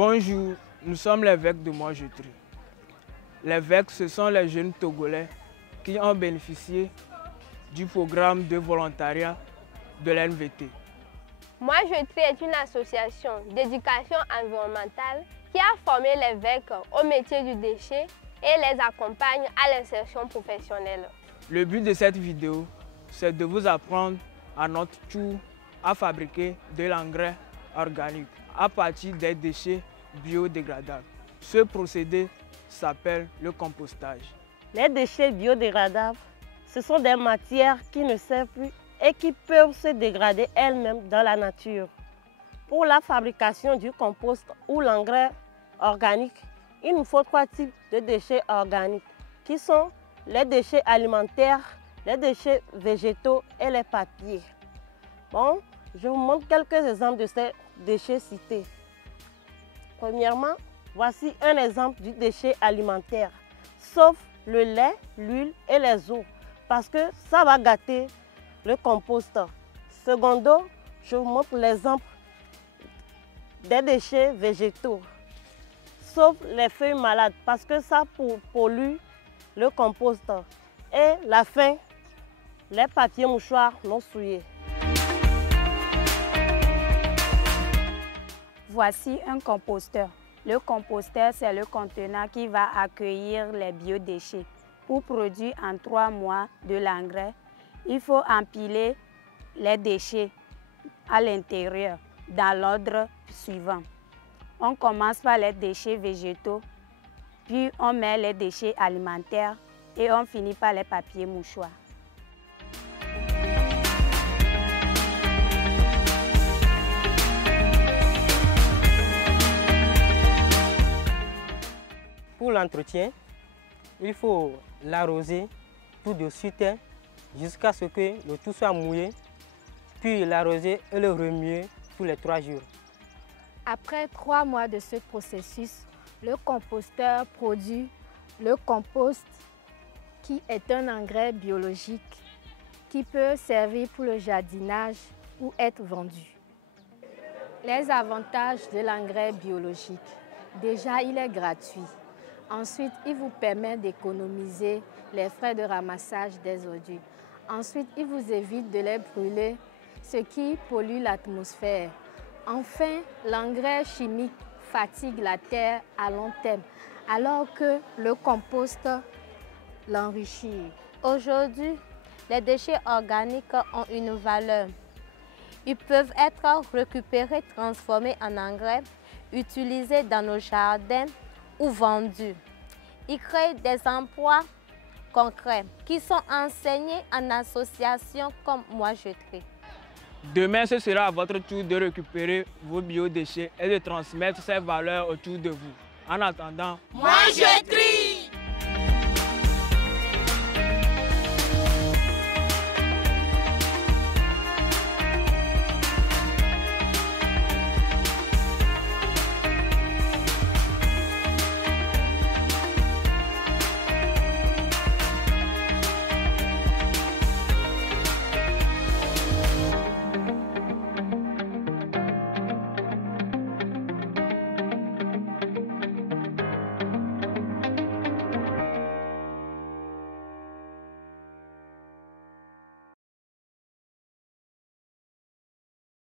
Bonjour, nous sommes les VEC de Moi Je Trie. Les VEC, ce sont les jeunes Togolais qui ont bénéficié du programme de volontariat de l'NVT. Moi Je Trie est une association d'éducation environnementale qui a formé les VEC au métier du déchet et les accompagne à l'insertion professionnelle. Le but de cette vidéo, c'est de vous apprendre à notre tour à fabriquer de l'engrais organique à partir des déchets biodégradables. Ce procédé s'appelle le compostage. Les déchets biodégradables, ce sont des matières qui ne servent plus et qui peuvent se dégrader elles-mêmes dans la nature. Pour la fabrication du compost ou l'engrais organique, il nous faut 3 types de déchets organiques qui sont les déchets alimentaires, les déchets végétaux et les papiers. Bon, je vous montre quelques exemples de ces déchets cités. Premièrement, voici un exemple du déchet alimentaire, sauf le lait, l'huile et les os, parce que ça va gâter le compost. Secondo, je vous montre l'exemple des déchets végétaux, sauf les feuilles malades, parce que ça pollue le compost. Et la fin, les papiers mouchoirs non souillés. Voici un composteur. Le composteur, c'est le contenant qui va accueillir les biodéchets. Pour produire en 3 mois de l'engrais, il faut empiler les déchets à l'intérieur dans l'ordre suivant. On commence par les déchets végétaux, puis on met les déchets alimentaires et on finit par les papiers mouchoirs. Pour l'entretien, il faut l'arroser tout de suite jusqu'à ce que le tout soit mouillé, puis l'arroser et le remuer tous les 3 jours. Après 3 mois de ce processus, le composteur produit le compost qui est un engrais biologique qui peut servir pour le jardinage ou être vendu. Les avantages de l'engrais biologique. Déjà, il est gratuit. Ensuite, il vous permet d'économiser les frais de ramassage des ordures. Ensuite, il vous évite de les brûler, ce qui pollue l'atmosphère. Enfin, l'engrais chimique fatigue la terre à long terme, alors que le compost l'enrichit. Aujourd'hui, les déchets organiques ont une valeur. Ils peuvent être récupérés, transformés en engrais, utilisés dans nos jardins ou vendus. Ils créent des emplois concrets qui sont enseignés en association comme Moi Je Trie. Demain, ce sera à votre tour de récupérer vos biodéchets et de transmettre ces valeurs autour de vous. En attendant, Moi Je Trie!